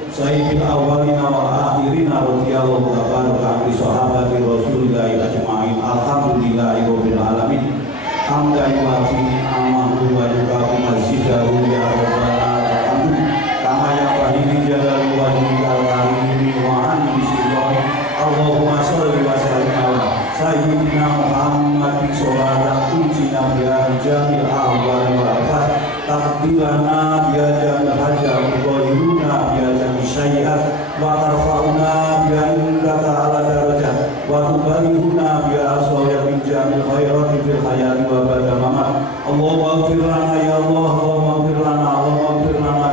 sayyidil awwalina wal akhirina radhiyallahu tabaraka an sahabati Rasulillahi ajma'in. Alhamdulillahi rabbil alamin. Hamdan yuwafi ni'amahu wa yukafu mazidahu ya rabbana alamin. Kama yanbaghi jalali wajhikal karim wa an bismillahi. Allahumma sholli wa sallim ala sayyidina Muhammadin sholatan tunjina biha jamil ahwal wal afat, taqdilana biha jamil hajat, wa biha jamil sayyi'at, wa tarfa'una biha indaka ala darajat, wa tubalihuna biha aswaya min jamil khairati fil hayati wa ba'da mamat. Allahumma ighfir lana ya Allah, Allahumma ighfir lana, Allahumma ighfir lana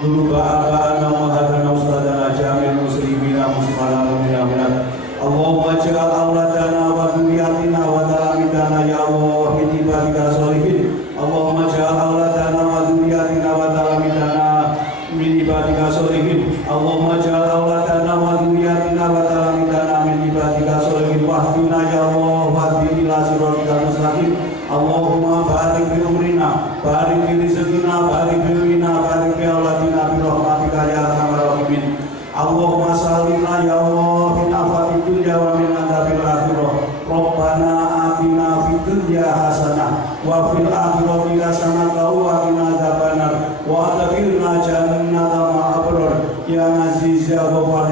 dhunuba aba'ana wa hadana ustadana jamil muslimina muslimana mu'mina minat. Allahumma ja'al auladana wa dhurriyyatina wa talamidana ya Allah min ibadika sholihin. Allahumma ja'al auladana wa dhurriyyatina wa talamidana min ibadika sholihin. Allahumma ja'al auladana wa dhurriyyatina wa talamidana min ibadika sholihin. Wahdina ya Allah wahdina ila siratal mustaqim. Allahumma barik fi umrina, barik fi rizqina, barik fi ilmina, barik fi auladina bi rahmatika ya arhamar rahimin. Allahumma sallina ya Allah min afati dunya wa min adzabil akhirah. Rabbana atina fid dunya hasanah wa fil akhirati hasanah wa qina adzabannar wa adkhilna jannata ma'al abrar ya aziz ya ghafar